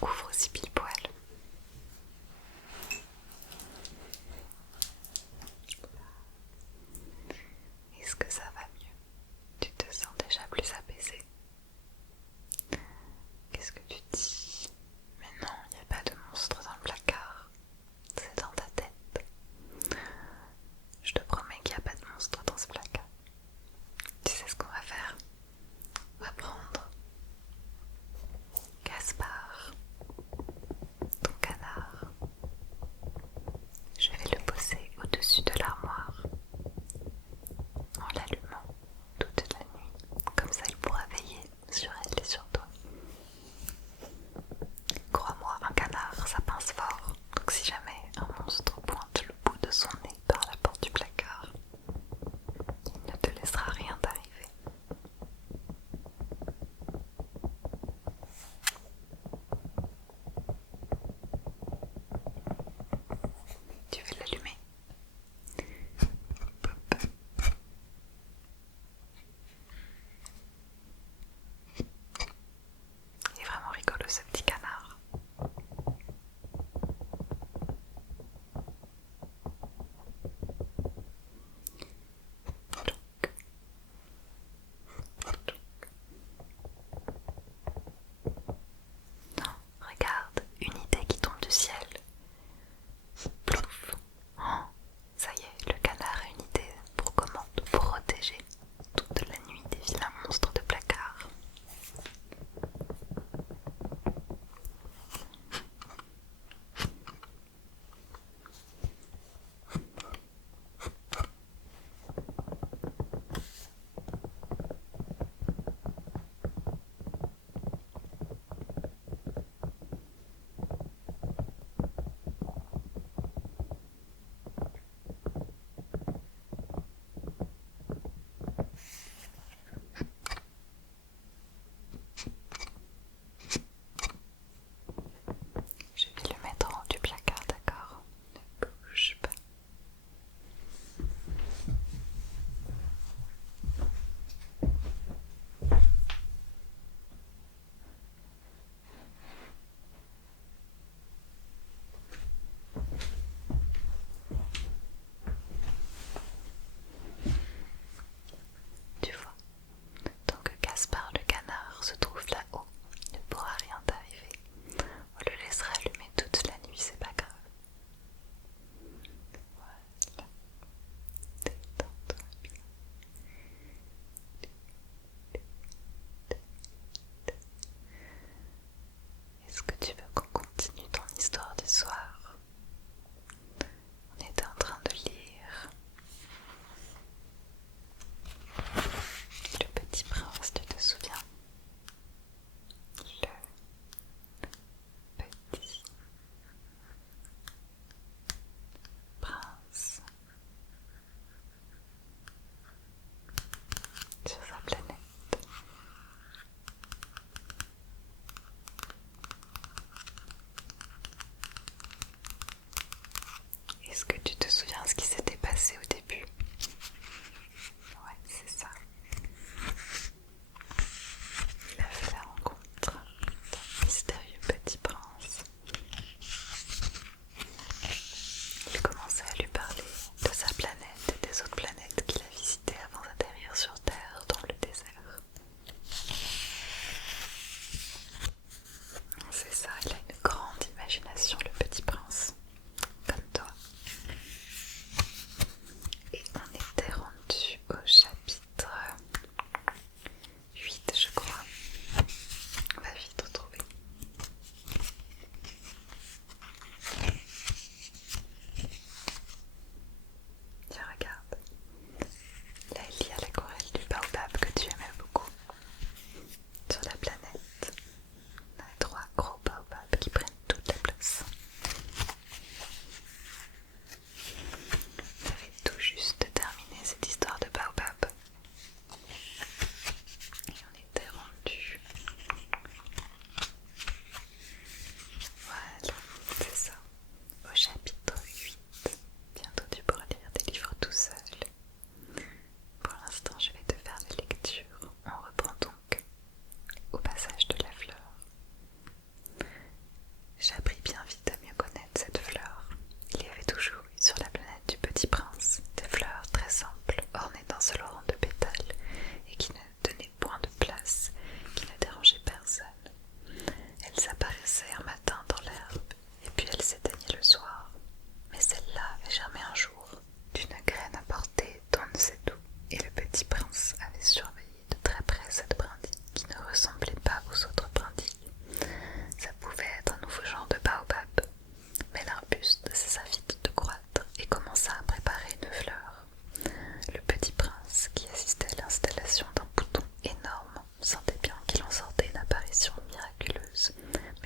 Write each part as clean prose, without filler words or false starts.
couvre aussi pile poil. Est-ce que ça va mieux? Tu te sens déjà plus apaisé? Qu'est-ce que tu dis? Mais non, il n'y a pas de monstre dans le placard. C'est dans ta tête. Je te promets qu'il n'y a pas de monstre dans ce placard. Tu sais ce qu'on va faire? On va prendre Gaspard.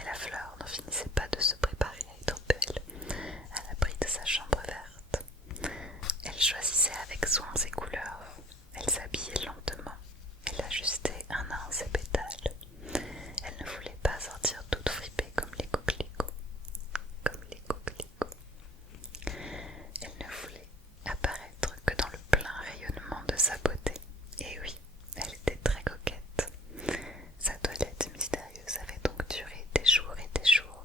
Mais la fleur n'en finissait pas de se préparer à être belle, à l'abri de sa chambre verte. Elle choisissait avec soin ses couleurs, elle s'habillait lentement, elle ajustait un à un ses pétales. Elle ne voulait pas sortir toute fripée comme les coquelicots. Elle ne voulait apparaître que dans le plein rayonnement de sa beauté. Et oui, elle était très coquette. Sa toilette mystérieuse avait donc duré des jours et des jours.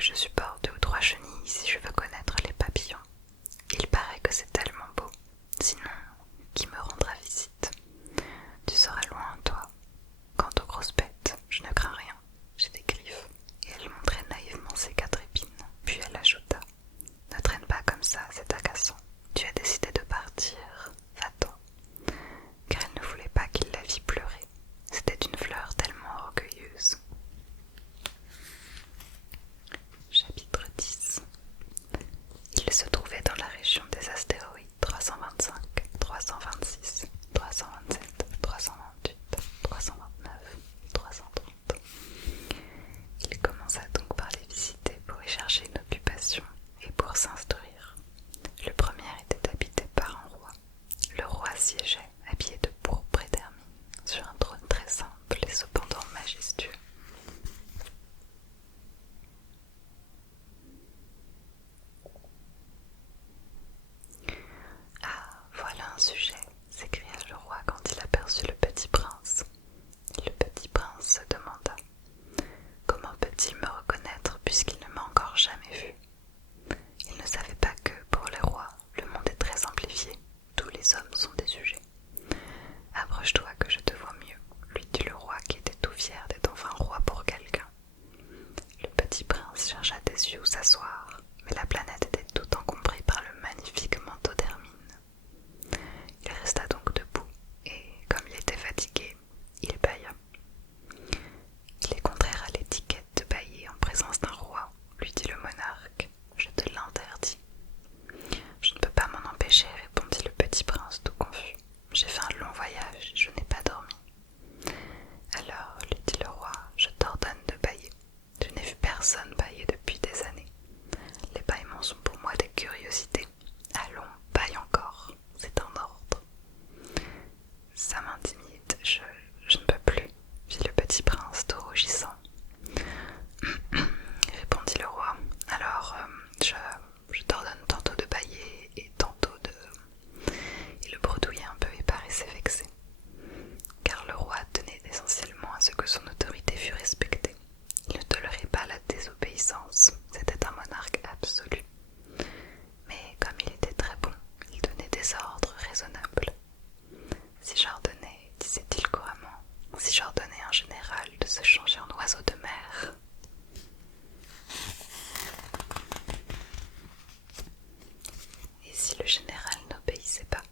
que je supporte 2 ou 3 chenilles si je veux connaître les papillons. Il paraît que c'est tellement beau. Sinon, qui me rendra visite? Tu seras loin, toi. Quant aux grosses bêtes, je ne crains rien. J'ai des griffes. Et elle montrait naïvement ses 4 épines. Puis elle ajouta: ne traîne pas comme ça, c'est agaçant. Tu as décidé de partir. Va-t'en. Car elle ne voulait pas qu'il la vît pleurer. C'était une fleur tellement orgueilleuse. Chapitre 10. Il se trouvait dans la région des astéroïdes 325, 326, 327, 328, 329, 330. Il commença donc par les visiter pour y chercher une occupation et pour s'instruire. Le premier était habité par un roi. Le roi siégeait, habillé de pourpre et d'hermine, sur un trône très simple et cependant majestueux. Ah, voilà un sujet, s'écria le roi quand il aperçut le petit prince. Le petit prince se demanda: comment peut-il me reconnaître puisqu'il ne m'a encore jamais vu? Il ne savait pas que, pour les rois, le monde est très simplifié. Tous les hommes sont des sujets. Approche-toi que je te vois mieux, lui dit le roi qui était tout fier d'être enfin roi pour quelqu'un. Le petit prince chercha des yeux où s'asseoir, mais la planète était tout encombrée par le magnifique manteau d'hermine. Il resta donc debout, et, comme il était fatigué, il bâilla. Il est contraire à l'étiquette de bâiller en présence d'un roi, lui dit le monarque. Je te l'interdis. Je ne peux pas m'en empêcher, répondit le petit prince tout confus. J'ai fait un long voyage et je n'ai pas dormi. Alors, lui dit le roi, je t'ordonne de bâiller. Je n'ai vu personne bâiller depuis des années. Les bâillements sont pour moi des curiosités. Allons, bâille encore, c'est un ordre. Ça m'intimide, je ne peux plus, dit le petit prince tout rougissant. Répondit le roi. Alors, je t'ordonne tantôt de bâiller et tantôt de... Il le bredouillait un peu et paraissait vexé, car le roi tenait essentiellement à ce que son autorité fût respectée. Il ne tolérait pas la désobéissance, c'était un monarque absolu. Mais comme il était très bon, il donnait des ordres raisonnables. Si j'ordonnais, disait-il couramment, si j'ordonnais à un général de se changer en oiseau de mer. Et si le général n'obéissait pas,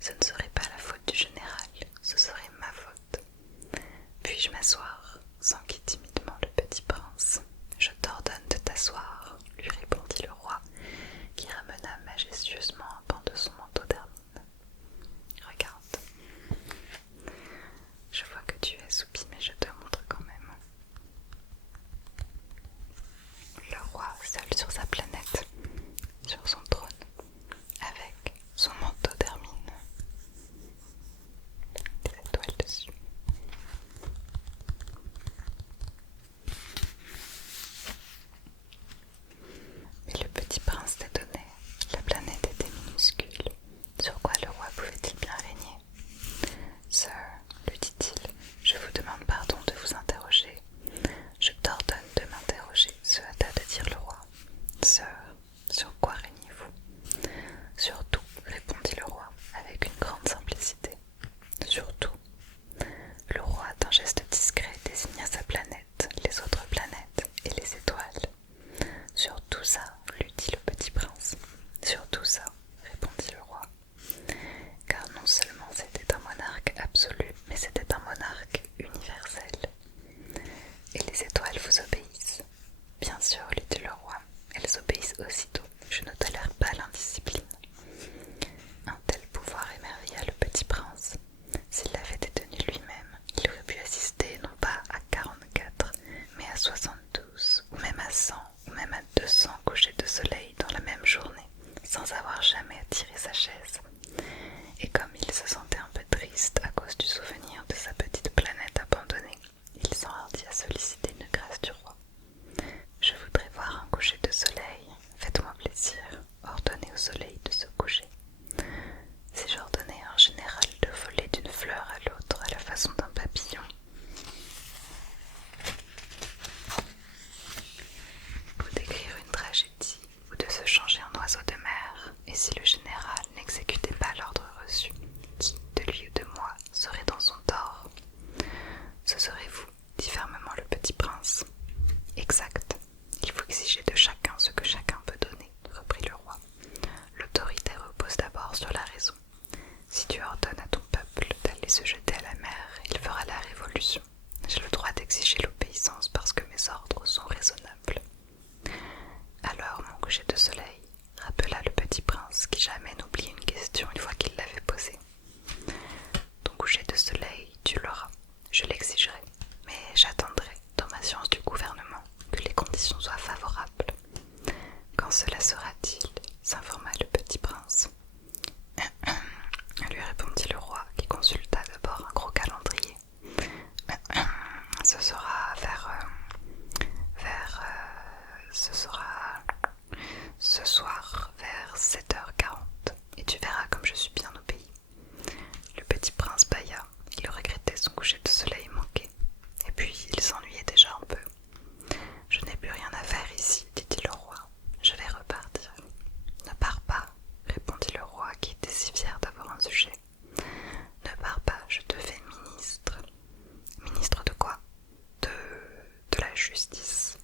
ce ne serait pas la faute du général, ce serait ma faute. Puis-je m'asseoir? S'enquit timidement le petit prince. Je t'ordonne de t'asseoir, lui répondit le roi, qui ramena majestueusement un pan de son manteau d'hermine. Regarde. Je vois que tu es assoupi, mais je te montre quand même. Le roi, seul sur sa planète, sur son trône, avec son manteau d'hermine, des étoiles dessus. Mais le petit prince s'étonnait, la planète était minuscule, sur quoi le roi pouvait-il bien régner? Sir, lui dit-il, je vous demande pardon de vous interroger. Je t'ordonne de m'interroger, se hâta de dire le roi. Sir, sur quoi régnez-vous? Sur tout, répondit le roi, avec une grande simplicité. Sur tout. Le roi, d'un geste discret, désigna sa planète, les autres planètes et les étoiles. Sur tout ça, lui dit le petit prince. Sur tout ça, répondit le roi. Car non seulement c'était un monarque absolu, mais c'était un monarque universel. Et les étoiles vous obéissent? Bien sûr, lui dit le roi, elles obéissent aussitôt. Je ne tolère pas l'indiscipline. Un tel pouvoir émerveilla le petit prince. S'il l'avait détenu lui-même, il aurait pu assister non pas à 44, mais à 72, ou même à 100, ou même à 200 couchers de soleil dans la même journée, sans avoir jamais à tirer sa chaise. Et comme il se sentait un peu triste à cause du souvenir de sa petite planète abandonnée, il s'enhardit à solliciter une grâce du roi. Je voudrais voir un coucher de soleil, faites-moi plaisir, ordonnez au soleil de se coucher. Si j'ordonnais à un général de voler d'une fleur à l'autre à la façon d'un papillon, vous ce sera ce soir vers 7h40 et tu verras comme je suis bien au pays. Le petit prince bâilla, il regrettait son coucher de soleil manqué, et puis il s'ennuyait déjà un peu. Je n'ai plus rien à faire ici, dit-il au roi, je vais repartir. Ne pars pas, répondit le roi qui était si fier d'avoir un sujet. Ne pars pas, je te fais ministre. Ministre de quoi? De la justice.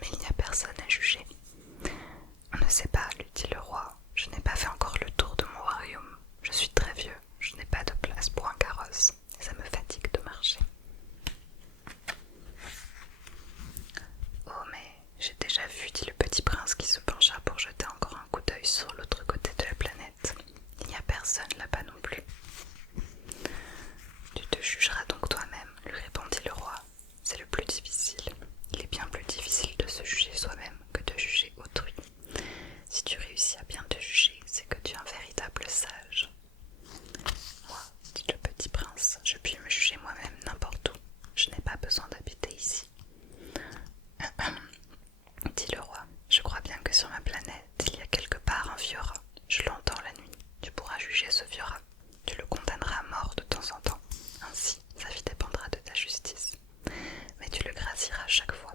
Mais il n'y a personne à juger. On ne sait pas, lui dit le roi, je n'ai pas fait encore le tour de mon royaume. Je suis très vieux, je n'ai pas de place pour un carrosse, et ça me fatigue de marcher. Oh mais j'ai déjà vu, dit le petit prince qui se pencha pour jeter encore un coup d'œil sur l'autre côté de la planète. Il n'y a personne là-bas non plus. Tu te jugeras donc toi-même, lui répondit le roi. C'est le plus difficile. Il est bien plus difficile de se juger soi-même que de juger autrui. Si tu réussis à bien te juger, c'est que tu es un véritable sage. Moi, dit le petit prince, je puis me juger moi-même n'importe où. Je n'ai pas besoin d'habiter ici. Dit le roi, je crois bien que sur ma planète, il y a quelque part un vieux rat. Je l'entends la nuit. Tu pourras juger ce vieux rat. Tu le condamneras à mort de temps en temps. Ainsi, sa vie dépendra de ta justice. Mais tu le gracieras chaque fois